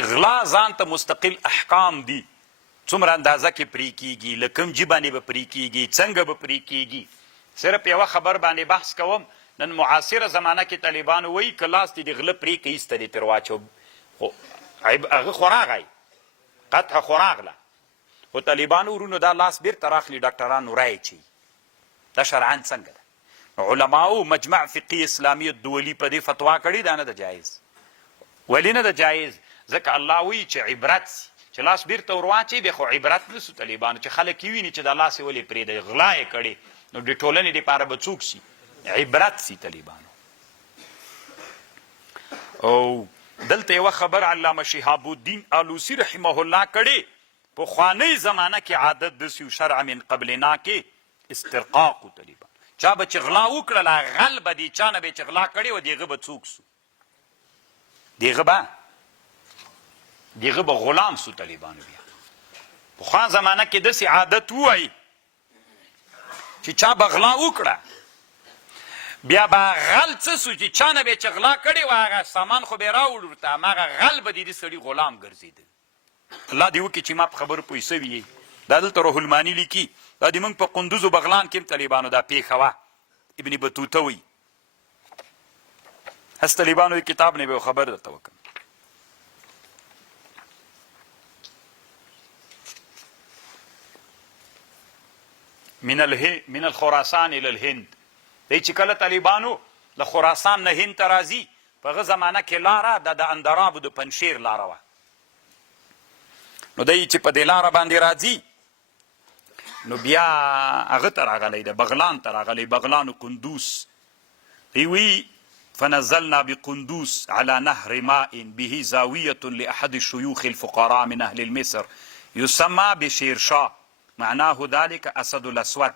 غلا ځان ته مستقل احکام دي، څومره اندازه کې پرې کیږي، له کوم جي باندې به پرې کیږي، څنګه به پرې کیږي. صرف یوه خبر باندې بحث کوم. نن معاصره زمانه کې طالبانو وایي که لاس دې د غله پرې که ایسته دې تر واچو، خو هغه خو راغی، قطعه خو راغله، خو طالبانو ورونو دا لاس بیرته راخلي ډاکټرانو رایې چي. دا شرعاً څنګه ده؟ علماو مجمع فقهي اسلامي دولي په دې فتوا کړې، دا نه ده جایز. ولې نه ده جایز؟ ځکه الله وایي چې عبرت سي، چې لاس بیرته ور واچوي بیا خو عبرت نه سو طالبانو، چې خلک یې ویني چې دا لاس یې ولې پرېږدی، غلا یې کړې، نو د ټولنې دپاره به څوک سي؟ عبرت سي طالبانو. او دلته یوه خبر علامه شهاب الدین آلوسی رحمه الله کړې، پخوانۍ زمانه کې عادت داسې شرع من قبلنا کې استرقاق و طالبان، چا به چې غلا وکړله غل به دې چا نه به چې غلا کړې وه دغه به څوک سو؟ دغه به غلام سو طالبانو. بیا پخوا زمانه کې داسې عادت ووایي چې چا به غلا وکړه بیا به غل څه سو چې چا نه به چې غلا کړې وه هغه سامان خو به یې راوړ ورته، هماغه غل به د دې سړي غلام ګرځېده. الله دې وکړي چې ما په خبرو پوه سوي یې. دا دلته روح الماني لیکي، دا د موږ په قندوز و بغلان کې هم طالبانو دا پیښه وه. ابن بطوطه وایي، هس طالبانو د کتاب نه به خبر درته وکړم. من الخراسان الى الهند، دی چې کله طالبانو له خراسان نه هند ته راځي، په هغه زمانه کې لاره د اندرابو د پنشیر لاره وه. نو دی چې په دې لاره باندې راځي نو بیا هغه ته راغلی ده، بغلان ته راغلی، بغلان و قندوز. دی وی فنزلنا بقندوز على نهر ماء به زاوية لأحد الشيوخ الفقراء من أهل مصر يسمى بشيرشاه معناه ذلك اسد الاسود.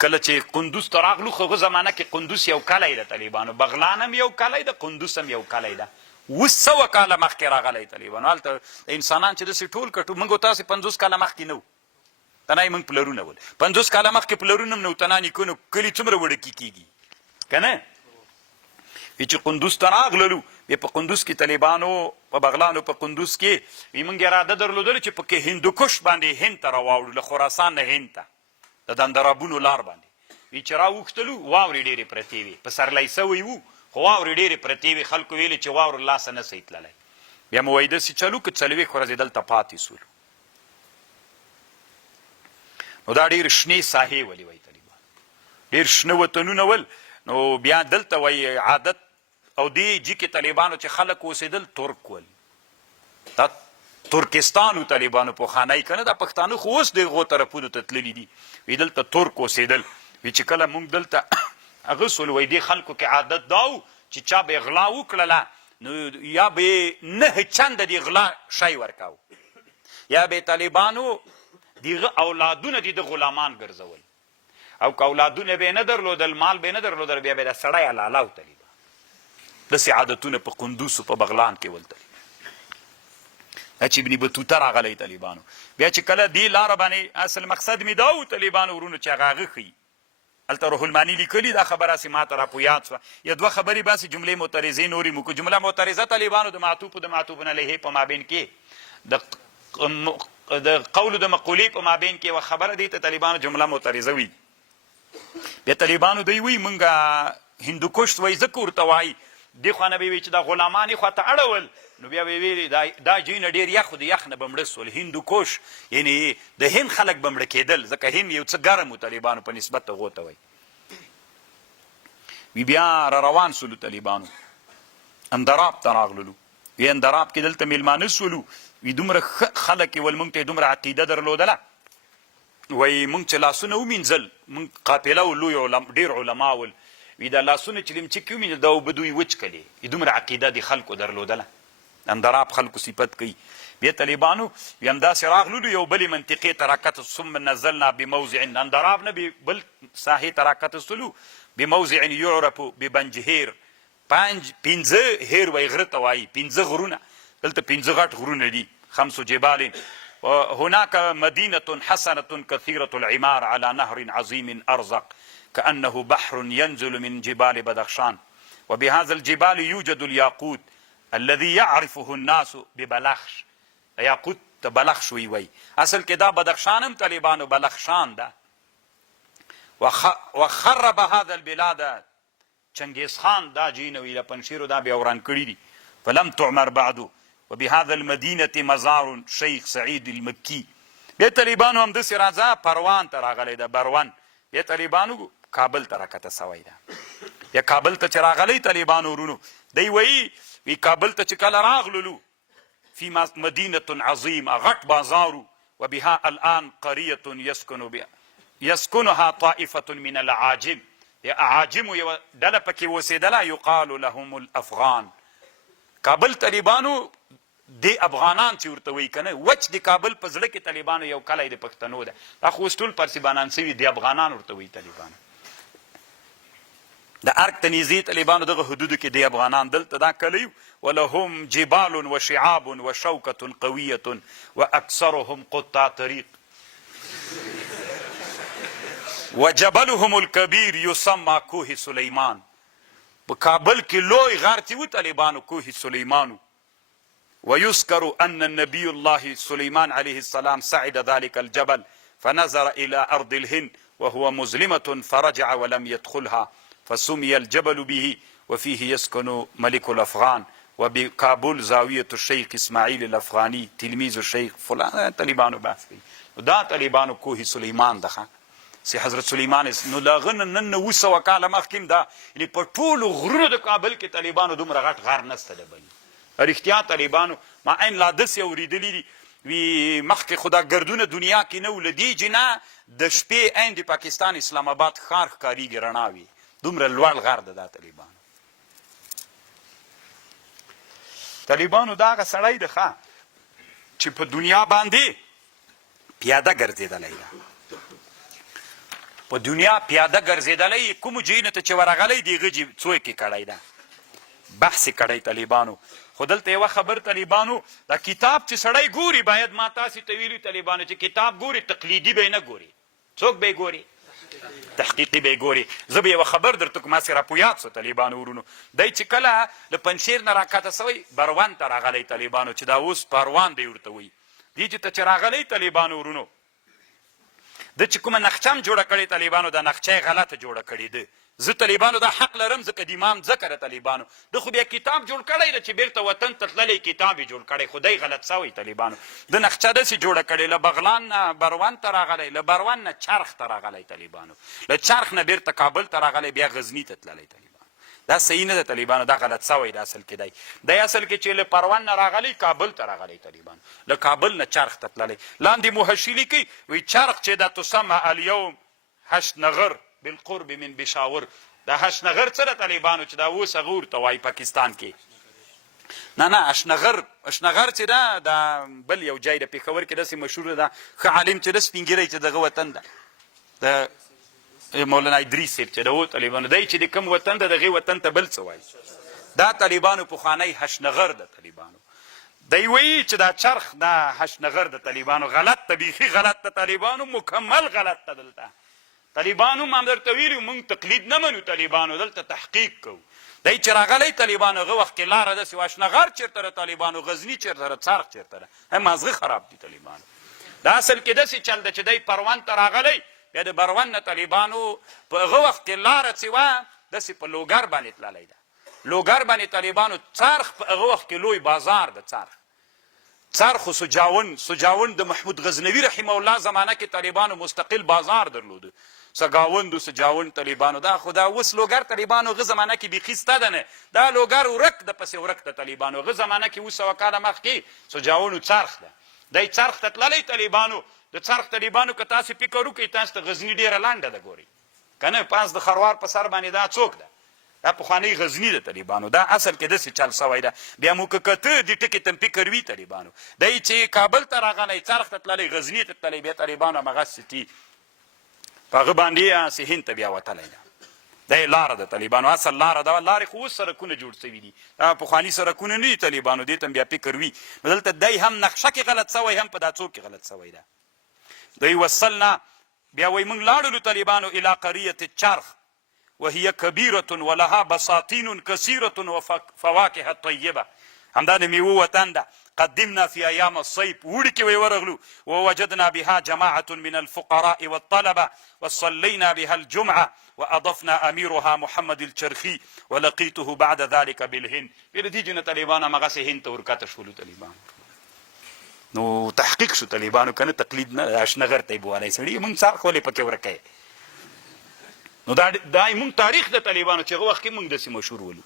کله چې قندوز ته راغلو خو هغه زمانه کې قندوز یو کلی ده طالبانو، بغلان هم یو کلی ده، قندوز هم یو کلی ده. 200 کاله مخکې راغلی طالبانو. هلته انسانان چې داسې ټول کټو، موږ تاسې 50 کاله مخکې نه وو، تنه یې موږ پلرونه ول، 50 کاله مخکې پلرونه هم نه وو، تنه نیکونو کلي څومره وړکي کېږي که نه. چې قندوز ته راغللو بیا په قندوز کې طالبانو په بغلانو په قندوز کې موږ اراده درلودله چې پکې هندوکش باندې هند ته راواوړو، له خراسان نه هند ته د دندرابونو لار باندې. وی چې راوښتلو واورې ډېرې پرتې وې، په سرلی سوی وو خو واورې ډېرې پرتې وې. خلکو ویلې چې واورو لاسه نه سئ تللی. بیا مو وایي داسې چلو که 40 ورځې دلته پاتې سولو. نو دا ډېر شنې ساحې ولې وایي طالبان، ډېر شنه وطنونه ول. نو بیا دلته وایي عادت او دې جي کې طالبانو چې خلک اوسېدل ترک ول، دا ترکستان و طالبانو پخوانی که نه، دا پښتانه خو اوس دغو طرفونو ته تللي دي. وی دلته ترک اوسېدل. وی چې کله موږ دلته هغه سولو وایي دې خلکو کې عادت دا و چې چا به یې غلا وکړله نو یا به یې 9 چنده د غلا شی ورکاو، یا به طالبانو دغه اولادونه د غلامان ګرځول، او که اولادونه به یې نه درلودل، مال به یې نه درلودل، بیا به د سړی حلالاو طالبان. داسې عادتونه په قندوز و په بغلان کې ول طالبان. دا چې ابن بطوطه راغلی طالبانو. بیا چې کله دې لاره باندې اصل مقصد مې دا و طالبانو ورونو چې هغه ښیي. هلته روح الماني لیکلي دا خبره هسې ما ته را په یاد شوه. یا 2 خبرې باسې جملې معترضې نورې مو کو. جمله معترضه طالبانو د معطوف و د معطوف علیه په مابین کې د قول د مقولې په مابین کې یوه خبره دې ته طالبانو جمله معترضه وي. بیا طالبانو دوی وایي مونږ هندوکش وایي ځکه ورته وایي دې خوا نه به وي چې دا غلامان یې خواته اړول، نو بیا به یې ویلي دا جوی نه ډېر یخ و د یخ نه به مړه سول. هندوکش یعنې د هند خلک به مړه کېدل، ځکه هند یو څه ګرم و طالبانو په نسبت د هغو ته وایي. وی بیا را روان سولو طالبانو، اندراب ته راغللو. وی اندراب کې دلته میلمانه سولو. وی دومره خلک یې ول موږ ته یې دومره عقیده درلودله، وایي موږ چې لاسونه ومینځل، موږ قافله و لوی ډېر علما ول، وی دا لاسونه چې لمچکې ومینځل دا اوبه دوی وچکلې. دومره عقیده د خلکو درلودله. اندراب خلکو صفت کوي. بیا طالبانو وی همداسې راغللو یو بلې منطقې ته راکته، ثم نزلنا بموضع، اندراب نه بل ساحې ته راکتستلو، بموضع یعرف ببنجهیر، 5 هیر وایي غره ته وایي، 5 غرونه، دلته 5 غټ غرونه دي، 5 جبال. هناك مدينة حسنة كثيرة العمار على نهر عظيم أرزق كأنه بحر ينزل من جبال بدخشان، وبهذا الجبال يوجد الياقوت الذي يعرفه الناس ببلخش یاقوت ته بلخش وی اصل کې دا بدخشان هم طالبانو بلخشان ده وخرب هذا البلاد چنگیز خان دا جینوی له پنشیرو دا بیا وران کړي دي فلم تعمر بعد وبهذا المدینه مزار شیخ سعید المکی بیا طالبانو هم داسې راځه پروان ته راغلی ده بروان بیا طالبانو کابل ته راکته سوی ده بیا کابل ته چې راغلی طالبانو ورونو دی وی کابل ته چې کله راغللو في مدينة عظيمة غټ بازار وبها الآن قرية يسكنها طائفة من الأعاجم اعاجم یو ډله پکې اوسېدله یقال لهم الافغان کابل طالبانو د افغانان چې ورته وایي که نه وچ د کابل په زړه کې طالبانو یو کلی د پښتنو ده دا خو اوس ټول پرسیبانان سوي د افغانان ورته وایي طالبانو د ارګ ته نږدې طالبانو دغه حدودو کې د افغانان دلته دا کلی ولهم جبال وشعاب وشوكة قوية وأكثرهم قطاع طريق وجبلهم الكبير يسمى کوه سلیمان په کابل کې لوی غار چې و طالبانو کوه سلیمانو ويذكر أن النبي الله سليمان عليه السلام صعد ذلك الجبل فنظر إلى أرض الهند وهو مظلمة فرجع ولم يدخلها فسمي الجبل به وفيه يسكن ملك الأفغان وبكابل زاوية الشيخ إسماعيل الأفغاني تلميذ الشيخ فلان طالبانو بحث کوي دا طالبانو کوه سلیمان ده سي حضرت سلیمان نو لاغه نن 900 کاله مخکې دا یعنې په ټولو غرونو د کابل کې طالبانو دومره غټ غار نسته ده بل رښتیا طالبانو ما عین لا داسې اورېدلي دي وی مخکې خو دا ګردونه دنیا کې نه و له دې جنه د شپې عین د پاکستان اسلام آباد ښار ښکارېږي رڼا وي دومره لوړ غر ده دا طالبانو دا هغه سړی ده ښه چې په دنیا باندې پیاده ګرځېدلی ده په دنیا پیاده ګرځېدلی کومو ځایونو ته چې ورغلی د هغه څوک یې کړی ده بحث یې کړی طالبانو خو دلته یوه خبر طالبانو دا کتاب چې سړی ګوري باید ما تاسې ته ویلي طالبانو چې کتاب ګوري تقلیدي به یې نه ګوري څوک به یې ګوري تحقیقي به یې ګوري زه به یوه خبر درته کوم هسې راپو یاد سو طالبانو ورونو دی چې کله له پنجشیر نه راکښته سوی بروان ته راغلی طالبانو چې دا اوس پروان دی ورته وایي دې چې ته چې راغلی طالبانو ورونو د چې کومه نقشه هم جوړه کړې طالبانو دا نقشه یې غلطه جوړه کړې ده زه طالبانو دا حق لرم ځکه د امام ځکه د طالبانو ده خو بیا کتاب جوړ کړی ده چې بیرته وطن ته تللی کتاب یې جوړ کړی خو دی غلط سوی طالبانو د نقشه داسې جوړه کړې له بغلان نه بروان ته راغلی له بروان نه چرخ ته راغلی طالبانو له چرخ نه بیرته کابل ته راغلی بیا غزني ته تللی طالبانو دا صحیح نه ده طالبانو دا غلط سوی ده اصل کې دی اصل کې چې له پروان نه راغلی کابل ته راغلی طالبانو له کابل نه چرخ ته تللی لاندې محشي لیکي وایي چرخ چې دا تسمى اليوم حشنغر بالقرب من بشاور دا حشنغر څه ده طالبانو چې دا اوس هغه ورته وایي پاکستان کې نه اشنغر چې ده دا بل یو ځای د پېښور کې داسې مشهوره ده ښه عالم چې ده سپین ږیری چې دغه وطن ده د مولانا ادریس صاحب چې د و طالبانو دی چې د کوم وطن ده دغې وطن ته بل څه وایي دا طالبانو پخوانی حشنغر ده طالبانو دی وایي چې دا چرخ دا حشنغر ده طالبانو غلط ده بیخي غلط ده طالبانو مکمل غلط ده دلته طالبانو ما درته ویلي مونږ تقلید نه منو طالبانو دلته تحقیق کوو دی چې راغلی طالبانو هغه وخت کې لاره داسې وه اشنغر چېرته ده طالبانو غزني چېرته ده څرخ چېرته ده مازغه خراب دي طالبانو دا اصل کې داسې چل ده چې دی پروان ته راغلی بیا د بروان نه طالبانو په هغه وخت کې لاره چې وه داسې په لوګر باندې تللی ده لوګر باندې طالبانو څرخ په هغه وخت کې لوی بازار ده څرخ و سجاون د محمود غزنوي رحمه الله زمانه کې طالبانو مستقل بازار درلوده سګاوند و سجاون طالبانو دا خو دا اوس لوګر طالبانو هغه زمانه کې بیخي سته ده نه دا لوګر ورک د پسې ورک د طالبانو هغه زمانه کې 200 کاله مخکې سجاون و څرخ ده دی څرخ ته تللی طالبانو د څرخ طالبانو که تاسې فکر وکړئ تاسو ته غزني ډېره لنډه ده ګورئ که نه پاس د خروار په سر باندې دا څوک ده دا پخوانی غزني ده طالبانو دا اصل کې داسې چل سوی ده بیا مو که کته د ټکې ته فکر وي طالبانو دی چې کابل ته راغلی څرخ ته تللی غزني ته تللی بیا طالبانو همغه سټي په هغه باندې هسې هند ته بیا وتلی ده دا یې لاره ده طالبانو اصل لاره ده لارې خو اوس سړکونه جوړ سوي دي دا پخواني سړکونه نه دي طالبانو دې ته بیا فکر وي نو دلته دی هم نقشه کې غلط سوی هم په دا څوک کې غلط سوی ده دی وصلنا بیا وایي موږ لاړلو طالبانو الى قرية الچرخ وهي كبيرة ولها بساطين كثيرة وفواكه طيبة همدا د میوو وطن ده. قدمنا في ايام الصيف وړي کې ورغلو ووجدنا بها جماعه من الفقراء والطلبه وصلينا بها الجمعه واضفنا اميرها محمد الچرخي ولقيته بعد ذلك بالهند. پیر دي جن طالبان هغه سه هند ته ورکاته شول طالبان. نو تحقیق شو طالبانو کنه تقلید نه اشنغر ته بوالای سړي مونږ څار خولې پکې ورکه. نو دا مونږ تاریخ د طالبانو چې هغه وخت کې مونږ داسې مشهور ولو.